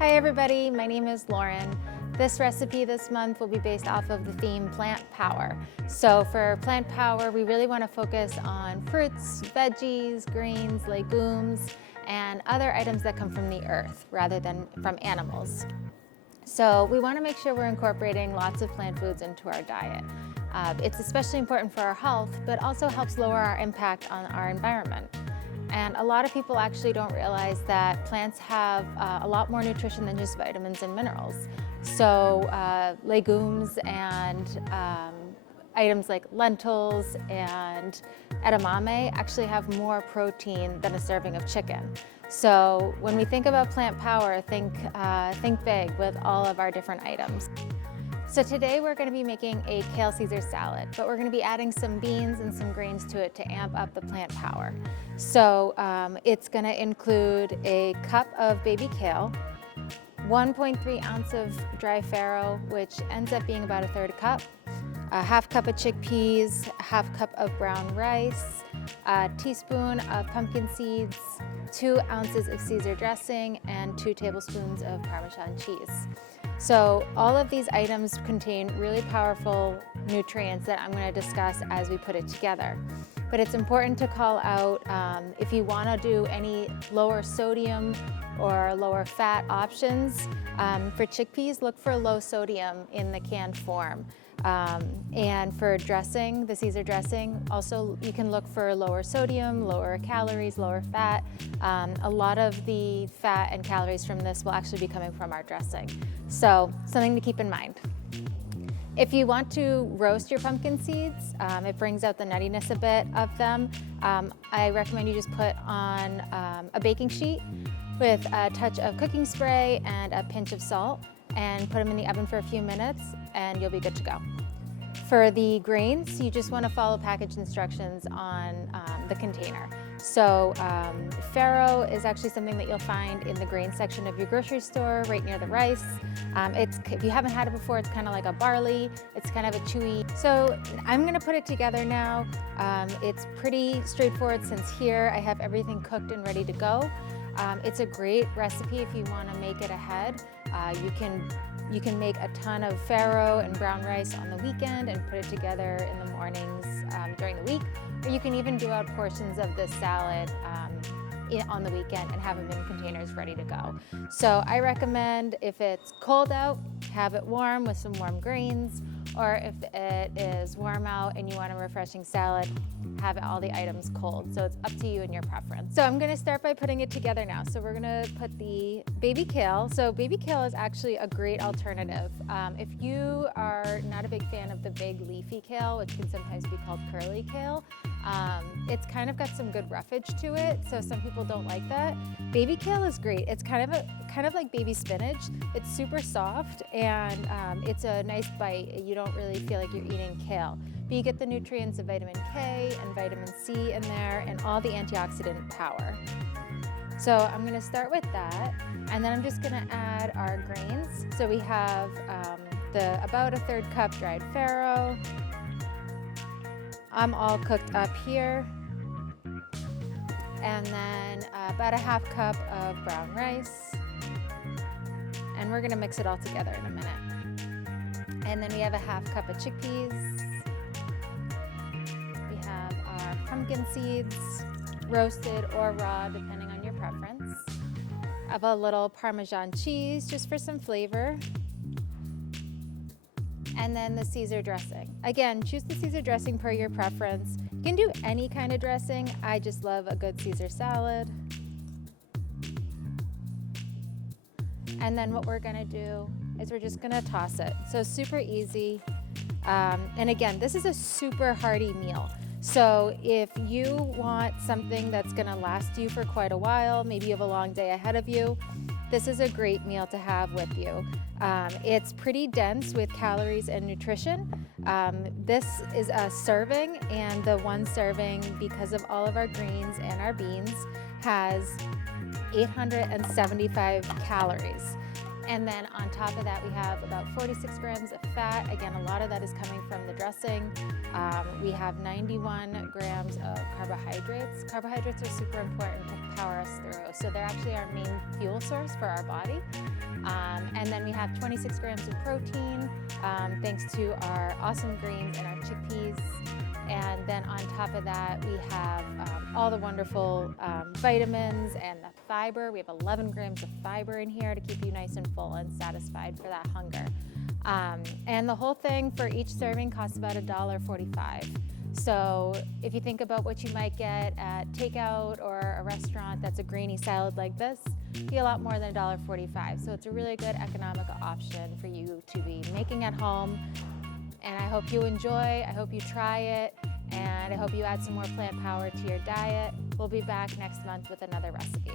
Hi everybody, my name is Lauren. This recipe this month will be based off of the theme Plant Power. So for Plant Power, we really want to focus on fruits, veggies, grains, legumes, and other items that come from the earth rather than from animals. So we want to make sure we're incorporating lots of plant foods into our diet. It's especially important for our health, but also helps lower our impact on our environment. And a lot of people actually don't realize that plants have a lot more nutrition than just vitamins and minerals. So legumes and items like lentils and edamame actually have more protein than a serving of chicken. So when we think about plant power, think big with all of our different items. So today we're going to be making a kale Caesar salad, but we're going to be adding some beans and some grains to it to amp up the plant power. So it's going to include a cup of baby kale, 1.3 ounce of dry farro, which ends up being about a third cup, a half cup of chickpeas, a half cup of brown rice, a teaspoon of pumpkin seeds, 2 ounces of Caesar dressing, and 2 tablespoons of Parmesan cheese. So all of these items contain really powerful nutrients that I'm going to discuss as we put it together. But it's important to call out if you want to do any lower sodium or lower fat options. For chickpeas, look for low sodium in the canned form. And for dressing, the Caesar dressing, also you can look for lower sodium, lower calories, lower fat. A lot of the fat and calories from this will actually be coming from our dressing. So something to keep in mind. If you want to roast your pumpkin seeds, it brings out the nuttiness a bit of them. I recommend you just put on a baking sheet with a touch of cooking spray and a pinch of salt and put them in the oven for a few minutes and you'll be good to go. For the grains, you just want to follow package instructions on the container. So farro is actually something that you'll find in the grain section of your grocery store right near the rice. If you haven't had it before, it's kind of like a barley. It's kind of a chewy. So I'm going to put it together now. It's pretty straightforward since here I have everything cooked and ready to go. It's a great recipe if you want to make it ahead. You can make a ton of farro and brown rice on the weekend and put it together in the mornings during the week. Or you can even do out portions of this salad on the weekend and have them in containers ready to go. So I recommend if it's cold out, have it warm with some warm grains, or if it is warm out and you want a refreshing salad, have all the items cold. So it's up to you and your preference. So I'm gonna start by putting it together now. So we're gonna put the baby kale. So baby kale is actually a great alternative. If you are not a big fan of the big leafy kale, which can sometimes be called curly kale, it's kind of got some good roughage to it, so some people don't like that. Baby kale is great. It's kind of like baby spinach. It's super soft and it's a nice bite. You don't really feel like you're eating kale, but you get the nutrients of vitamin K and vitamin C in there and all the antioxidant power. So I'm going to start with that, and then I'm just going to add our grains. So we have about a third cup dried farro. I'm all cooked up here. And then about a half cup of brown rice. And we're gonna mix it all together in a minute. And then we have a half cup of chickpeas. We have our pumpkin seeds, roasted or raw, depending on your preference. I have a little Parmesan cheese, just for some flavor. And then the Caesar dressing. Again, choose the Caesar dressing per your preference. You can do any kind of dressing. I just love a good Caesar salad. And then what we're gonna do is we're just gonna toss it. So super easy. And again, this is a super hearty meal. So if you want something that's gonna last you for quite a while, maybe you have a long day ahead of you, this is a great meal to have with you. It's pretty dense with calories and nutrition. This is a serving, and the one serving, because of all of our greens and our beans, has 875 calories. And then on top of that, we have about 46 grams of fat. Again, a lot of that is coming from the dressing. We have 91 grams of carbohydrates. Carbohydrates are super important to power us through. So they're actually our main fuel source for our body. And then we have 26 grams of protein, thanks to our awesome greens and our chickpeas. And then on top of that, we have all the wonderful vitamins and the fiber. We have 11 grams of fiber in here to keep you nice and full and satisfied for that hunger. And the whole thing for each serving costs about $1.45. So if you think about what you might get at takeout or a restaurant that's a grainy salad like this, you get a lot more than $1.45. So it's a really good economical option for you to be making at home. And I hope you enjoy, I hope you try it, and I hope you add some more plant power to your diet. We'll be back next month with another recipe.